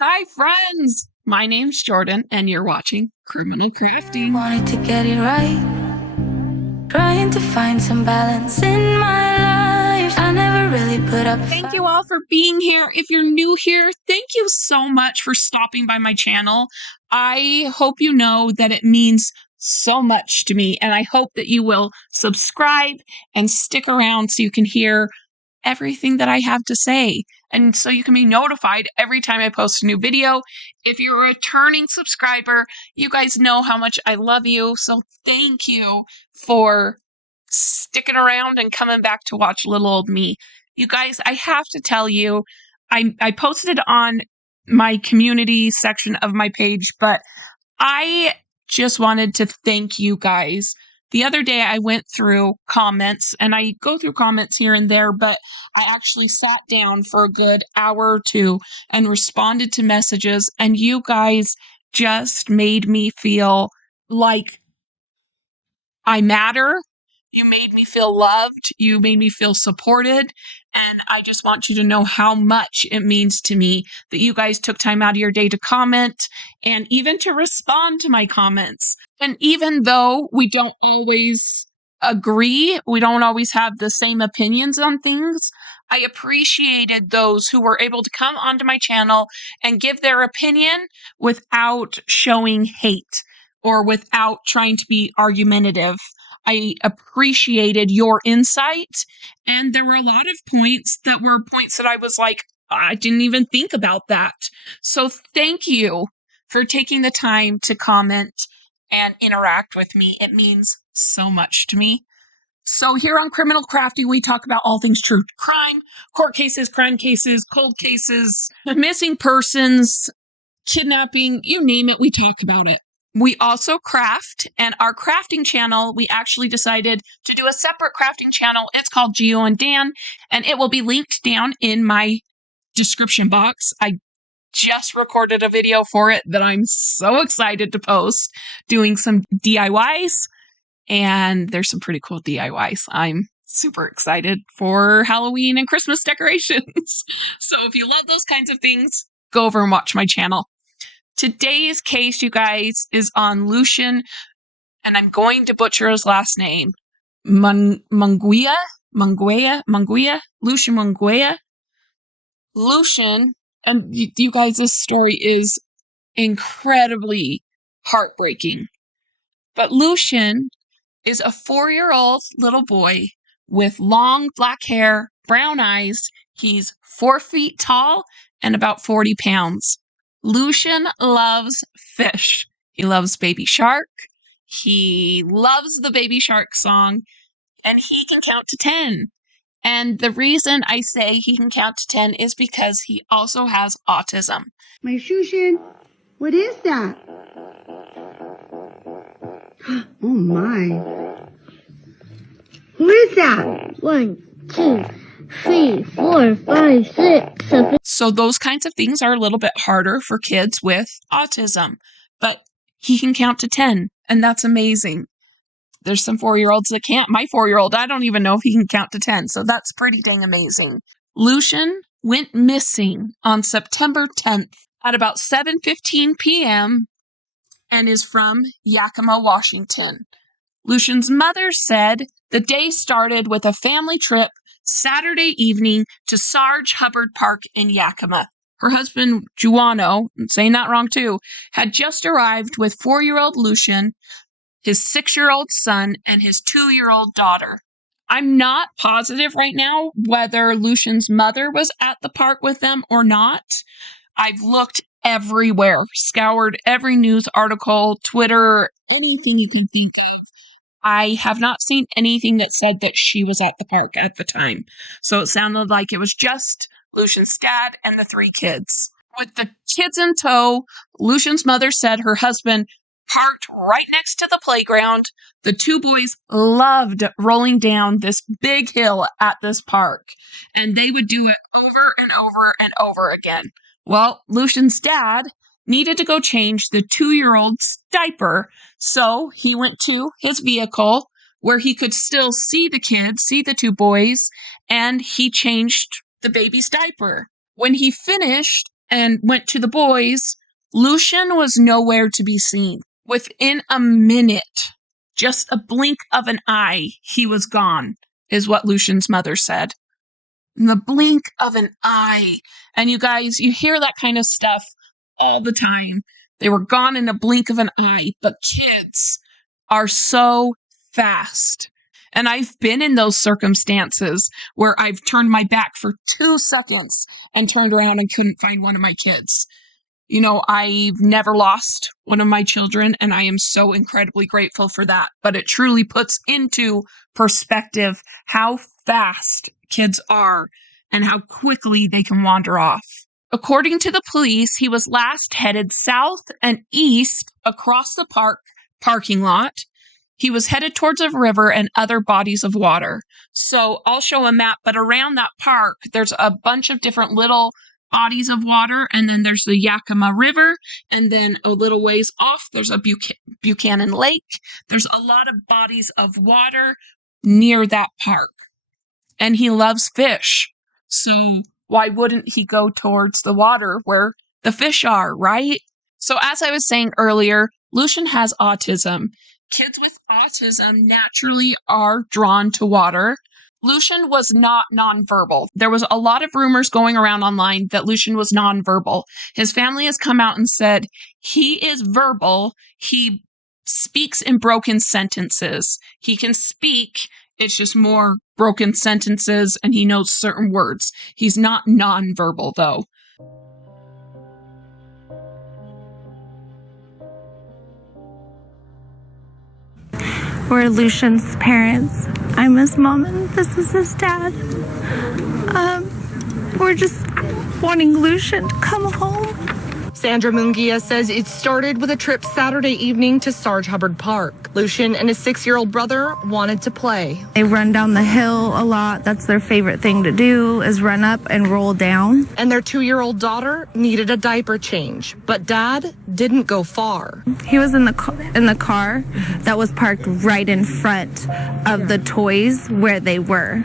Hi, friends! My name's Jordan, and you're watching Criminal Crafting. Wanted to get it right, trying to find some balance in my life. I never really put up. Thank you all for being here. If you're new here, thank you so much for stopping by my channel. I hope you know that it means so much to me, and I hope that you will subscribe and stick around so you can hear everything that I have to say. And so you can be notified every time I post a new video. If you're a returning subscriber, you guys know how much I love you. So thank you for sticking around and coming back to watch little old me. You guys, I have to tell you, I posted it on my community section of my page, but I just wanted to thank you guys. The other day I went through comments, and I go through comments here and there, but I actually sat down for a good hour or two and responded to messages, and you guys just made me feel like I matter. You made me feel loved. You made me feel supported. And I just want you to know how much it means to me that you guys took time out of your day to comment and even to respond to my comments. And even though we don't always agree, we don't always have the same opinions on things, I appreciated those who were able to come onto my channel and give their opinion without showing hate or without trying to be argumentative. I appreciated your insight, and there were a lot of points that I was like, I didn't even think about that. So thank you for taking the time to comment and interact with me. It means so much to me. So here on Criminal Crafting, we talk about all things true crime, court cases, crime cases, cold cases, missing persons, kidnapping, you name it, we talk about it. We also craft, and our crafting channel, we actually decided to do a separate crafting channel. It's called Geo and Dan, and it will be linked down in my description box. I just recorded a video for it that I'm so excited to post, doing some DIYs, and there's some pretty cool DIYs. I'm super excited for Halloween and Christmas decorations. So if you love those kinds of things, go over and watch my channel. Today's case, you guys, is on Lucian, and I'm going to butcher his last name. Munguia? Lucian Munguia? Lucian, and you guys, this story is incredibly heartbreaking. But Lucian is a 4-year-old little boy with long black hair, brown eyes. He's 4 feet tall and about 40 pounds. Lucian loves fish. He loves Baby Shark. He loves the Baby Shark song, and he can count to 10. And the reason I say he can count to 10 is because he also has autism. My Lucian, what is that? Oh my. Who is that? 1, 2, 3, 4, 5, 6, 7. So those kinds of things are a little bit harder for kids with autism, but he can count to 10, and that's amazing. There's some 4-year-olds that can't. My 4-year-old, I don't even know if he can count to 10, so that's pretty dang amazing. Lucian went missing on September 10th at about 7:15 p.m. and is from Yakima, Washington. Lucian's mother said the day started with a family trip Saturday evening to Sarge Hubbard Park in Yakima. Her husband, Juano, I'm saying that wrong too, had just arrived with 4-year-old Lucian, his 6-year-old son, and his 2-year-old daughter. I'm not positive right now whether Lucian's mother was at the park with them or not. I've looked everywhere, scoured every news article, Twitter, anything you can think of. I have not seen anything that said that she was at the park at the time. So it sounded like it was just Lucian's dad and the 3 kids. With the kids in tow, Lucian's mother said her husband parked right next to the playground. The 2 boys loved rolling down this big hill at this park, and they would do it over and over and over again. Well, Lucian's dad needed to go change the 2-year-old's diaper, so he went to his vehicle where he could still see the kids, see the 2 boys, and he changed the baby's diaper. When he finished, and went to the boys, Lucian was nowhere to be seen. Within a minute, just a blink of an eye, he was gone, is what Lucian's mother said. In the blink of an eye. And you guys, you hear that kind of stuff all the time. They were gone in a blink of an eye, but kids are so fast. And I've been in those circumstances where I've turned my back for 2 seconds and turned around and couldn't find one of my kids. You know, I've never lost one of my children, and I am so incredibly grateful for that. But it truly puts into perspective how fast kids are and how quickly they can wander off. According to the police, he was last headed south and east across the parking lot. He was headed towards a river and other bodies of water. So I'll show a map, but around that park, there's a bunch of different little bodies of water, and then there's the Yakima River, and then a little ways off, there's a Buchanan Lake. There's a lot of bodies of water near that park. And he loves fish. So why wouldn't he go towards the water where the fish are, right? So as I was saying earlier, Lucian has autism. Kids with autism naturally are drawn to water. Lucian was not nonverbal. There was a lot of rumors going around online that Lucian was nonverbal. His family has come out and said he is verbal. He speaks in broken sentences. He can speak. It's just more broken sentences, and he knows certain words. He's not nonverbal, though. We're Lucian's parents. I'm his mom and this is his dad. We're just wanting Lucian to come home. Sandra Munguia says it started with a trip Saturday evening to Sarge Hubbard Park. Lucian and his 6-year-old brother wanted to play. They run down the hill a lot. That's their favorite thing to do, is run up and roll down. And their 2-year-old daughter needed a diaper change, but Dad didn't go far. He was in the car that was parked right in front of the toys where they were.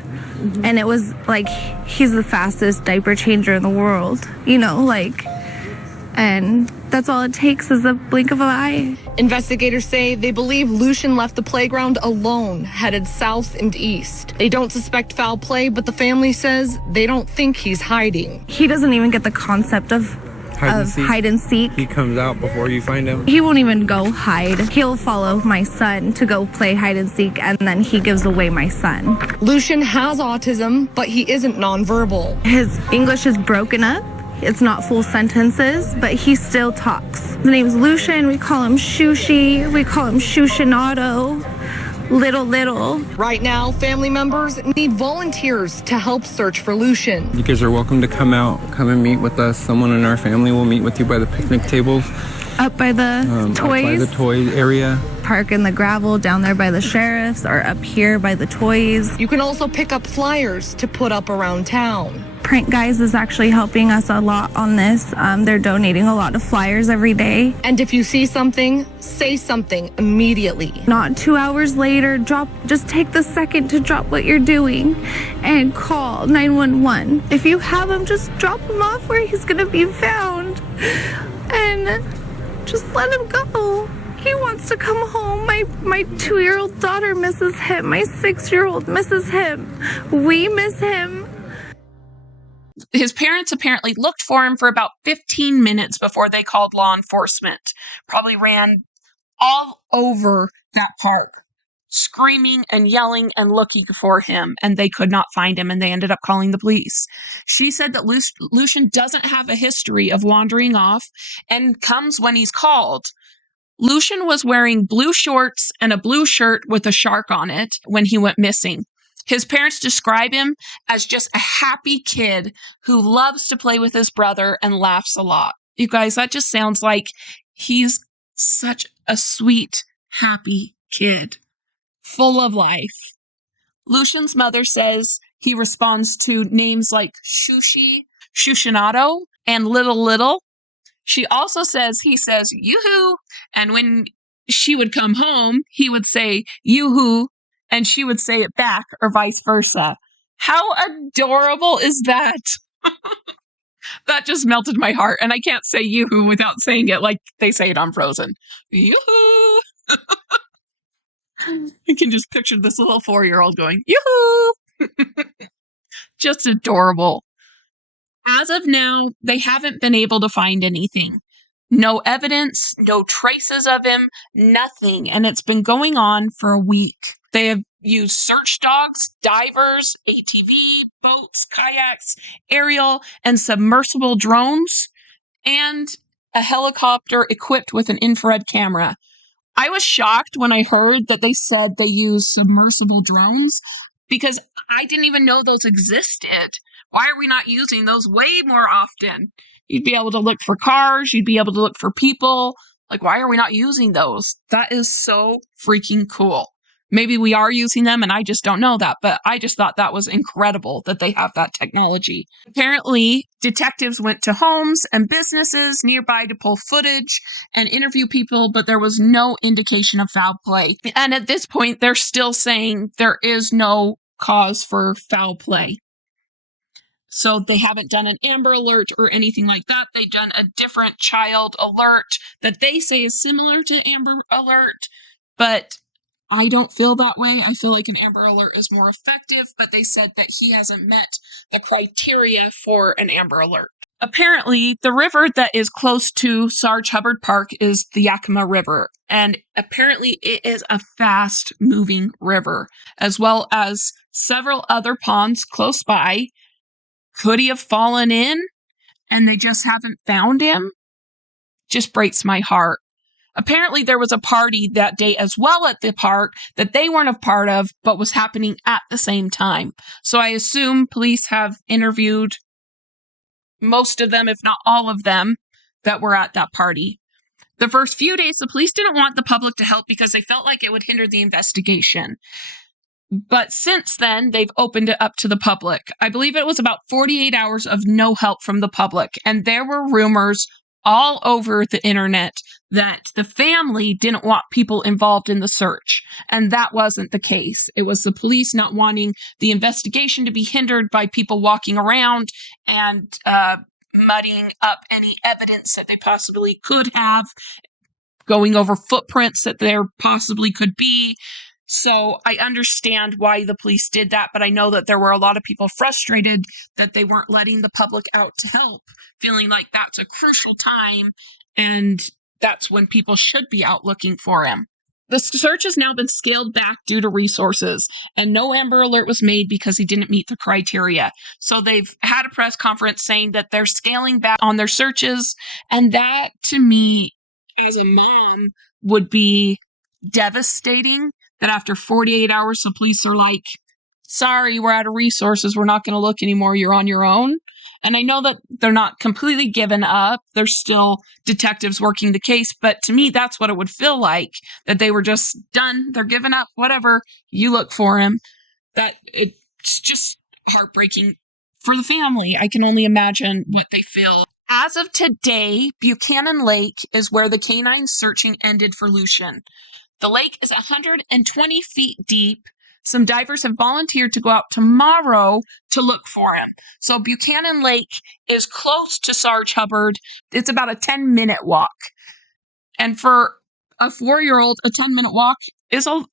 And it was like, he's the fastest diaper changer in the world, you know, like... And that's all it takes is a blink of an eye. Investigators say they believe Lucian left the playground alone, headed south and east. They don't suspect foul play, but the family says they don't think he's hiding. He doesn't even get the concept of hide and seek. He comes out before you find him. He won't even go hide. He'll follow my son to go play hide and seek, and then he gives away my son. Lucian has autism, but he isn't nonverbal. His English is broken up. It's not full sentences, but he still talks. His name's Lucian. We call him Shushi. We call him Shushinato. Little. Right now, family members need volunteers to help search for Lucian. You guys are welcome to come out, come and meet with us. Someone in our family will meet with you by the picnic tables. Up by the toys. Up by the toy area. Park in the gravel down there by the sheriff's, or up here by the toys. You can also pick up flyers to put up around town. Print Guys is actually helping us a lot on this. They're donating a lot of flyers every day. And if you see something, say something immediately. Not 2 hours later, just take the second to drop what you're doing and call 911. If you have him, just drop him off where he's gonna be found. And just let him go. He wants to come home. My 2-year-old daughter misses him. My 6-year-old misses him. We miss him. His parents apparently looked for him for about 15 minutes before they called law enforcement. Probably ran all over that park, screaming and yelling and looking for him, and they could not find him, and they ended up calling the police. She said that Lucian doesn't have a history of wandering off and comes when he's called. Lucian was wearing blue shorts and a blue shirt with a shark on it when he went missing. His parents describe him as just a happy kid who loves to play with his brother and laughs a lot. You guys, that just sounds like he's such a sweet, happy kid, full of life. Lucian's mother says he responds to names like Shushi, Shushinato, and Little. She also says he says yoo-hoo, and when she would come home, he would say yoo-hoo, and she would say it back, or vice versa. How adorable is that? That just melted my heart. And I can't say yoo-hoo without saying it like they say it on Frozen. Yoo-hoo! I can just picture this little 4-year-old going, yoo-hoo! Just adorable. As of now, they haven't been able to find anything. No evidence, no traces of him, nothing. And it's been going on for a week. They have used search dogs, divers, ATV, boats, kayaks, aerial and submersible drones, and a helicopter equipped with an infrared camera. I was shocked when I heard that they said they use submersible drones because I didn't even know those existed. Why are we not using those way more often? You'd be able to look for cars, you'd be able to look for people. Like, why are we not using those? That is so freaking cool. Maybe we are using them and I just don't know that, but I just thought that was incredible that they have that technology. Apparently, detectives went to homes and businesses nearby to pull footage and interview people, but there was no indication of foul play. And at this point, they're still saying there is no cause for foul play. So they haven't done an Amber Alert or anything like that. They've done a different child alert that they say is similar to Amber Alert, but I don't feel that way. I feel like an Amber Alert is more effective, but they said that he hasn't met the criteria for an Amber Alert. Apparently, the river that is close to Sarge Hubbard Park is the Yakima River, and apparently it is a fast-moving river, as well as several other ponds close by. Could he have fallen in and they just haven't found him? Just breaks my heart. Apparently, there was a party that day as well at the park that they weren't a part of, but was happening at the same time. So I assume police have interviewed most of them, if not all of them, that were at that party. The first few days, the police didn't want the public to help because they felt like it would hinder the investigation. But since then, they've opened it up to the public. I believe it was about 48 hours of no help from the public. And there were rumors all over the internet that the family didn't want people involved in the search. And that wasn't the case. It was the police not wanting the investigation to be hindered by people walking around and muddying up any evidence that they possibly could have, going over footprints that there possibly could be. So I understand why the police did that, but I know that there were a lot of people frustrated that they weren't letting the public out to help, feeling like that's a crucial time and that's when people should be out looking for him. The search has now been scaled back due to resources, and no Amber Alert was made because he didn't meet the criteria. So they've had a press conference saying that they're scaling back on their searches, and that, to me, as a mom, would be devastating. That after 48 hours, the police are like, sorry, we're out of resources. We're not going to look anymore. You're on your own. And I know that they're not completely given up. There's still detectives working the case. But to me, that's what it would feel like, that they were just done. They're giving up. Whatever. You look for him. That it's just heartbreaking for the family. I can only imagine what they feel. As of today, Buchanan Lake is where the canine searching ended for Lucian. The lake is 120 feet deep. Some divers have volunteered to go out tomorrow to look for him. So Buchanan Lake is close to Sarge Hubbard. It's about a 10-minute walk. And for a 4-year-old, a 10-minute walk is a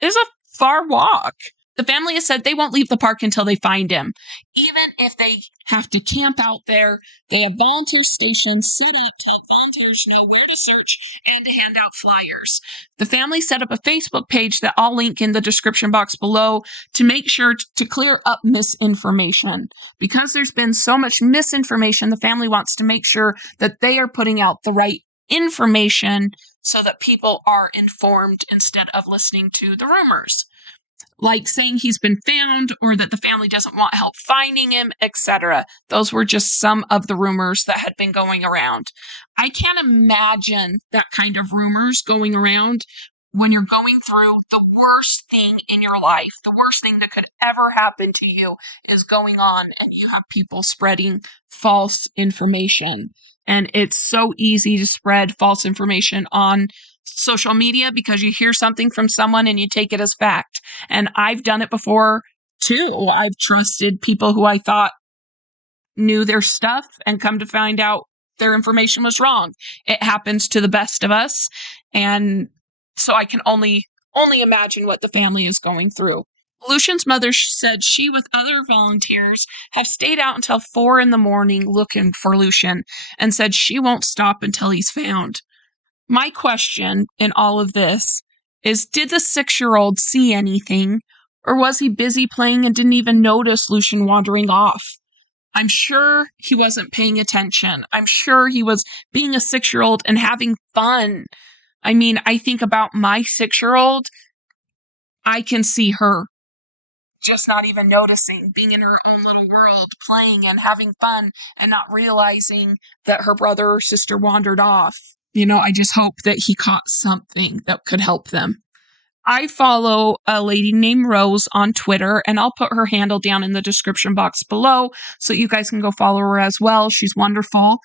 far walk. The family has said they won't leave the park until they find him. Even if they have to camp out there, they have volunteer stations set up to help volunteers know where to search and to hand out flyers. The family set up a Facebook page that I'll link in the description box below to make sure to clear up misinformation. Because there's been so much misinformation, the family wants to make sure that they are putting out the right information so that people are informed instead of listening to the rumors. Like saying he's been found or that the family doesn't want help finding him, etc. Those were just some of the rumors that had been going around. I can't imagine that kind of rumors going around when you're going through the worst thing in your life. The worst thing that could ever happen to you is going on, and you have people spreading false information. And it's so easy to spread false information on social media because you hear something from someone and you take it as fact. And I've done it before too. I've trusted people who I thought knew their stuff and come to find out their information was wrong. It happens to the best of us. And so I can only imagine what the family is going through. Lucian's mother said she, with other volunteers, have stayed out until 4 in the morning looking for Lucian and said she won't stop until he's found. My question in all of this is, did the 6-year-old see anything, or was he busy playing and didn't even notice Lucian wandering off? I'm sure he wasn't paying attention. I'm sure he was being a 6-year-old and having fun. I mean, I think about my 6-year-old. I can see her just not even noticing, being in her own little world, playing and having fun and not realizing that her brother or sister wandered off. I just hope that he caught something that could help them. I follow a lady named Rose on Twitter, and I'll put her handle down in the description box below so you guys can go follow her as well. She's wonderful.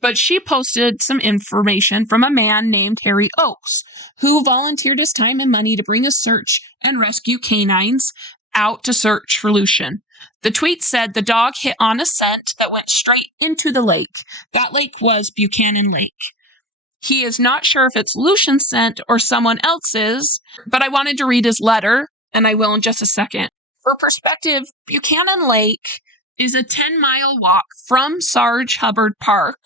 But she posted some information from a man named Harry Oakes, who volunteered his time and money to bring a search and rescue canines out to search for Lucian. The tweet said the dog hit on a scent that went straight into the lake. That lake was Buchanan Lake. He is not sure if it's Lucian's scent or someone else's, but I wanted to read his letter, and I will in just a second. For perspective, Buchanan Lake is a 10-mile walk from Sarge Hubbard Park.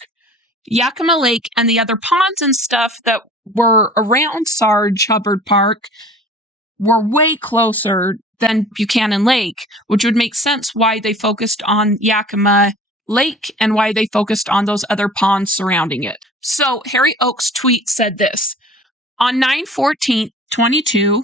Yakima Lake and the other ponds and stuff that were around Sarge Hubbard Park were way closer than Buchanan Lake, which would make sense why they focused on Yakima Lake and why they focused on those other ponds surrounding it. So Harry Oakes' tweet said this: on 9/14/22,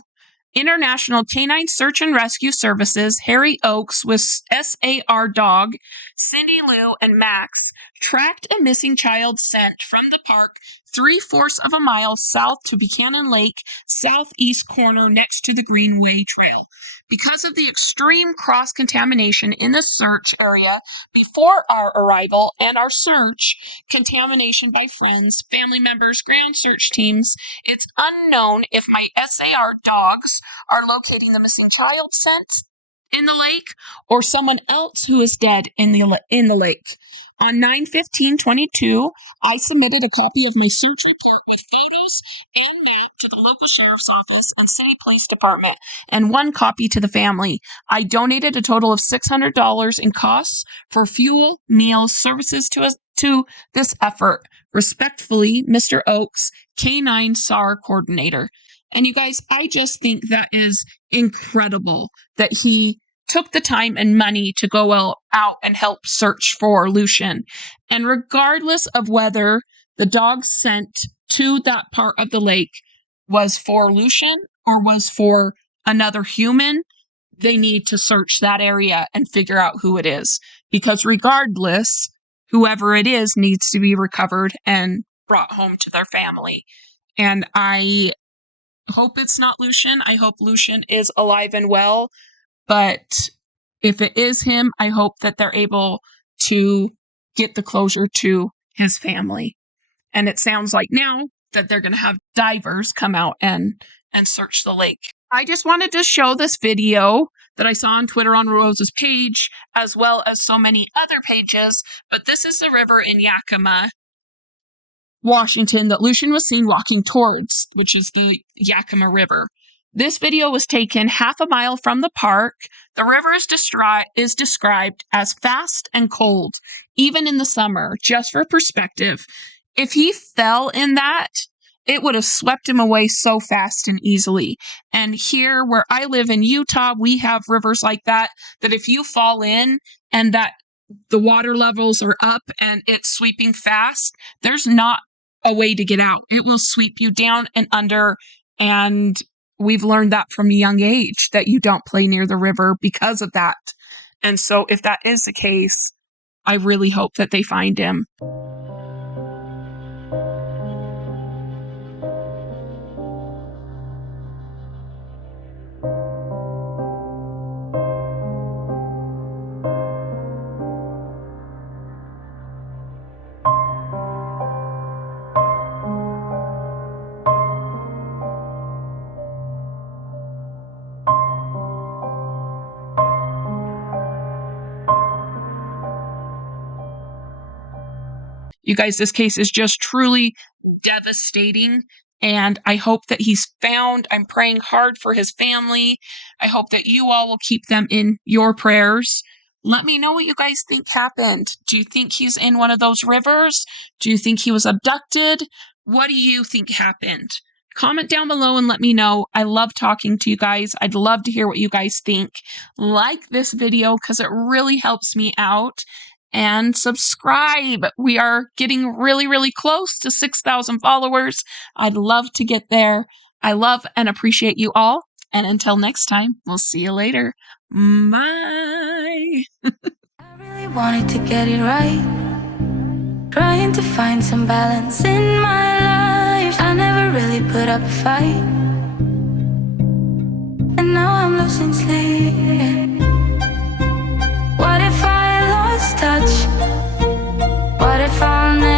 International Canine Search and Rescue Services, Harry Oakes with SAR dog, Cindy Lou, and Max tracked a missing child scent from the park 3/4 of a mile south to Buchanan Lake, southeast corner next to the Greenway Trail. Because of the extreme cross-contamination in the search area before our arrival and our search, contamination by friends, family members, ground search teams, it's unknown if my SAR dogs are locating the missing child scent in the lake or someone else who is dead in the lake. On 9/15/22, I submitted a copy of my search report with photos and map to the local sheriff's office and city police department, and one copy to the family. I donated a total of $600 in costs for fuel, meals, services to this effort. Respectfully, Mr. Oakes, K9 SAR coordinator. And you guys, I just think that is incredible that he took the time and money to go out and help search for Lucian. And regardless of whether the dog sent to that part of the lake was for Lucian or was for another human, they need to search that area and figure out who it is. Because regardless, whoever it is needs to be recovered and brought home to their family. And I hope it's not Lucian. I hope Lucian is alive and well. But if it is him, I hope that they're able to get the closure to his family. And it sounds like now that they're going to have divers come out and search the lake. I just wanted to show this video that I saw on Twitter on Rose's page, as well as so many other pages. But this is the river in Yakima, Washington, that Lucian was seen walking towards, which is the Yakima River. This video was taken half a mile from the park. The river is described as fast and cold, even in the summer. Just for perspective, if he fell in that, it would have swept him away so fast and easily. And here, where I live in Utah, we have rivers like that if you fall in and that the water levels are up and it's sweeping fast, there's not a way to get out. It will sweep you down and under, and we've learned that from a young age that you don't play near the river because of that. And so if that is the case, I really hope that they find him. You guys, this case is just truly devastating. And I hope that he's found. I'm praying hard for his family. I hope that you all will keep them in your prayers. Let me know what you guys think happened. Do you think he's in one of those rivers? Do you think he was abducted? What do you think happened? Comment down below and let me know. I love talking to you guys. I'd love to hear what you guys think. Like this video because it really helps me out. And subscribe. We are getting really, really close to 6,000 followers. I'd love to get there. I love and appreciate you all. And until next time, we'll see you later. Bye. I really wanted to get it right, trying to find some balance in my life. I never really put up a fight, and now I'm losing sleep. What if I lost touch? What if I'll never